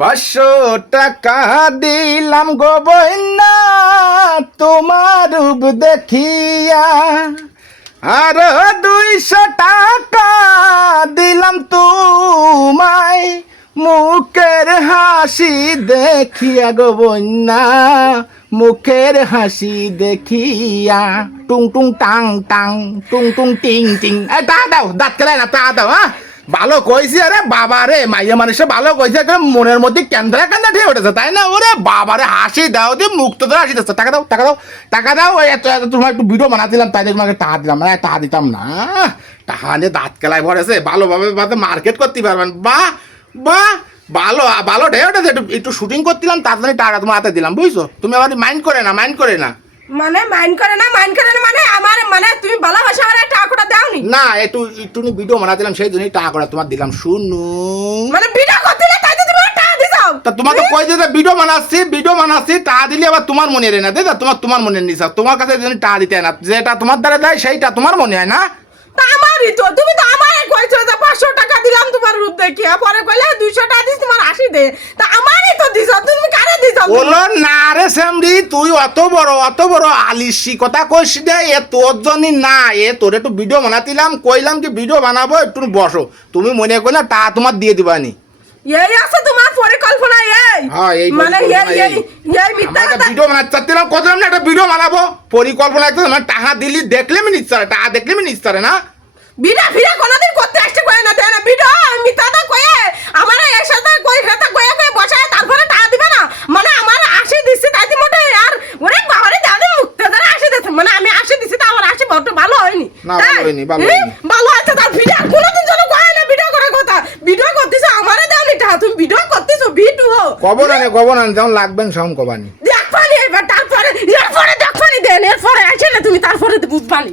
500 টাকা দিলাম গো বন্যা তোমার রূপ দেখিয়া, আর 200 টাকা দিলাম তোমায় মুখের হাসি দেখিয়া গো বন্যা, মুখের হাসি দেখিয়া। টুং টুং টাং টাং টুং টুং টিং টিং। তা দাও, দাঁত কেলাই না, তা দাও। হ্যাঁ ভালো কইছি, আরে বাবা রে, মাইয়া মানুষে ভালো কইছে, মনের মধ্যে কেন্দ্রা কেন্দ্রা ঠিক উঠেছে, তাই না? ওরে বাবা রে, হাসি দাও দিয়ে মুক্ত ধরে হাসি দিচ্ছে। টাকা দাও, টাকা দাও, টাকা দাও। ওই এত তোমার একটু ভিডিও বানাচ্ছিলাম, তাই তোমাকে টাকা দিলাম না, টাকা দিতাম না। টাকা নিয়ে দাঁত কেলায় ভরেছে, ভালোভাবে মার্কেট করতে পারবেন। বাহ বাহ, ভালো ভালো ঢেউ উঠেছে। একটু শুটিং করছিলাম, তার জন্য টাকা তোমার হাতে দিলাম, বুঝছো? তুমি আবার মাইন্ড করে না, মাইন্ড করে না। মানে মাইন্ড করে না মানে আমার মানে তুমি ভালোবাসা আমার টাকাটা দাওনি না, একটু ভিডিও বানাচ্ছিলাম, সেই জন্যই টাকা তোমার দিলাম। শুনু, মানে ভিডিও করতে তাই তো তুমি টাকা দিছাও। তা তোমাকে কই যে ভিডিও বানাচ্ছি টাকা দিলে আবার তোমার মনে হয় না, দাদা তোমার মনে নিস, তোমার কাছে টাকা দিতে হয় না, যেটা তোমার দ্বারা দেয় সেইটা তোমার মনে হয় না। তা আমারই তো, তুমি তো আমারই কইছো যে 500 টাকা দিলাম তোমার রূপ দেখিয়া, পরে কইলে 200 টাকা দিস তোমার 80 দে, তা আমারই তো দিছো, তুমি কারে দিছো? বলো না রে শ্যামরি, তুই অত বড় আলিশি কথা কইস দে, এ তোর জন্য না, এ তোর একটু ভিডিও বানাতিলাম, কইলাম কি ভিডিও বানাবো, একটু বসো, তুমি মনে করলে টা তোমার দিয়ে দিবানি। এই আছে তোমার পরিকল্পনা, এই মানে এই মিথ্যা কথা। ভিডিও বানাতে চাচ্ছিলাম, কতলাম না একটা ভিডিও বানাবো, পরিকল্পনা একটা আমার টাকা দিলি, দেখলে আমি নিচ্ছারে, টাকা দেখলে আমি নিচ্ছারে না। বিনা ফিরা কোনদিন করতে আসতে কই না, দেয় না ভিডিও, মিথ্যাটা কয়ে আমার একসাথে কই হেতা কয়ে বসায়, তারপরে টাকা দিবে না, মানে আমার 80 দিচ্ছে তাই দি মোটে। আর ওরে বাবারে দাদা মুক্ত ধরে 80 দিচ্ছে, মানে আমি 80 দিছি তা আমার 80 বড় ভালো হয়নি না, ভালো হয়নি, ভালো হয়নি। ভালো আছে তার ভিডিও কোনদিন যেন কয় না ভিডিও করার কথা, ভিডিও করতেছ আমারে দাওনি টাকা, তুমি ভিডিও করতেছ ভিডিও কবর আনে যেমন লাগবেন সম কবানি দেখবানি, এবার তারপরে এরপরে দেখবানি দেন, এরপরে আসে না তুমি, তারপরে বুঝবানি।